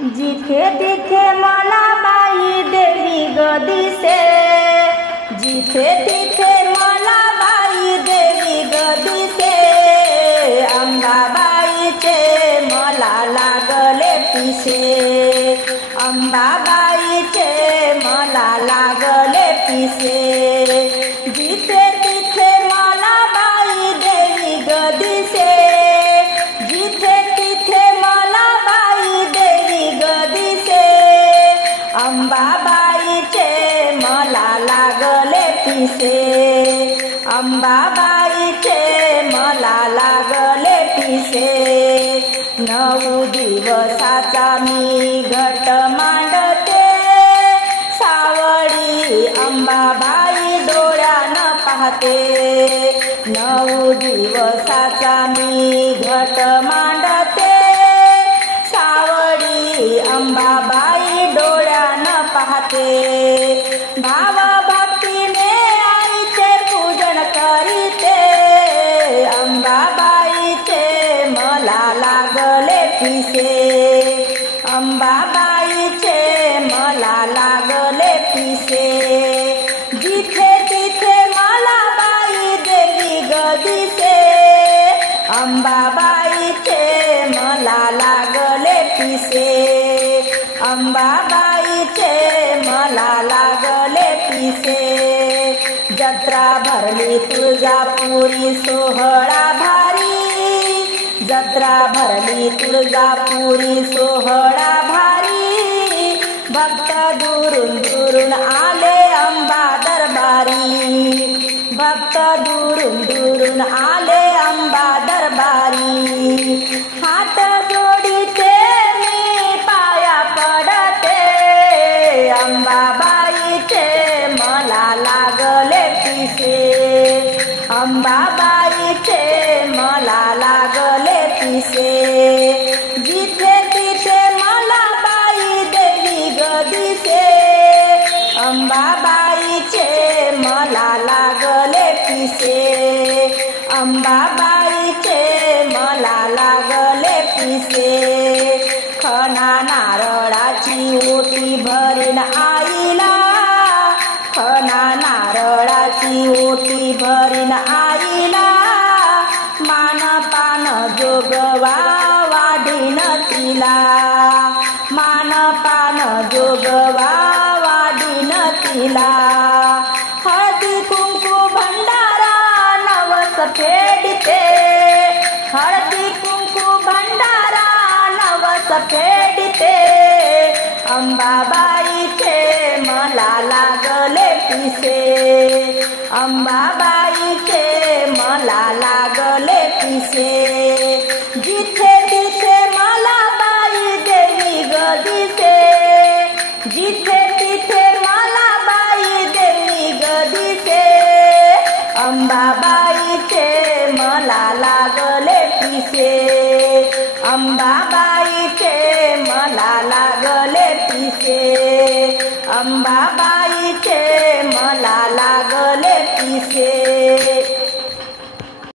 जिथे तिथे मला बाई देवी गदिसे, जिथे तिथे मला बाई देवी गदिसे, अंबाबाईचे मला लागले पिसे, अंबाबाईचे मला लागले पिसे। जिथे तिथे मला बाई देवी गदिसे, जिथे तिथे मला बाई देवी गदिसे, अंबाबाईचे मला लागले पिसे, अंबाबाईचे मला लागले पिसे। 9 दिवसाचा मी घट मांडते, सावळी अंबाबाई डोळ्यानं पाहते। 9 दिवसाचा मी घट मांडते, सावळी अंबाबाई डोळ्यानं पाहते। भाव भक्तीने आईचे पूजन करीते, अंबाबाईचे मला लागले पिसे, अंबाबाईचे मला लागले पिसे। जिथे तिथे मला बाई देवी गदिसे, अंबाबाईचे मला लागले पिसे, अंबाबाईचे मला लागले पिसे। जत्रा भरली तुळजापुरी सोहळा भारी, जत्रा भरली तुळजापुरी सोहळा भारी, भक्त दुरून दुरून आले अंबा दरबारी, भक्त दुरून दुरून आले अंबा दरबारी। हात जोडीते मी पाया पडते, अंबाबाईचे मला लागले पिसे, अंबाबाईचे मला लागले पिसे। जिथे तिथे मला बाई देवी गदिसे, अंबाबाईचे मला लागले पिसे, अंबाबाईचे मला लागले पिसे। खणा नारळाची ओटी भरीन आईला, खणा नारळाची ओटी भरीन आईला, मान पान जोगवा वाढीन तिला, मान पान जोगवा वाढीन तिला। हळदी कुंकू भंडारा नवस फेडते, हळदी कुंकू भंडारा नवस फेडते, अंबाबाईचे मला लागले पिसे, अंबाबाईचे मला लागले पिसे। जिथे तिथे मला बाई देवी गदिसे, जिथे तिथे मला बाई देवी गदिसे, अंबाबाईचे मला लागले पिसे, अंबाबाईचे मला लागले पिसे, अंबाबाईचे मला लागले पिसे।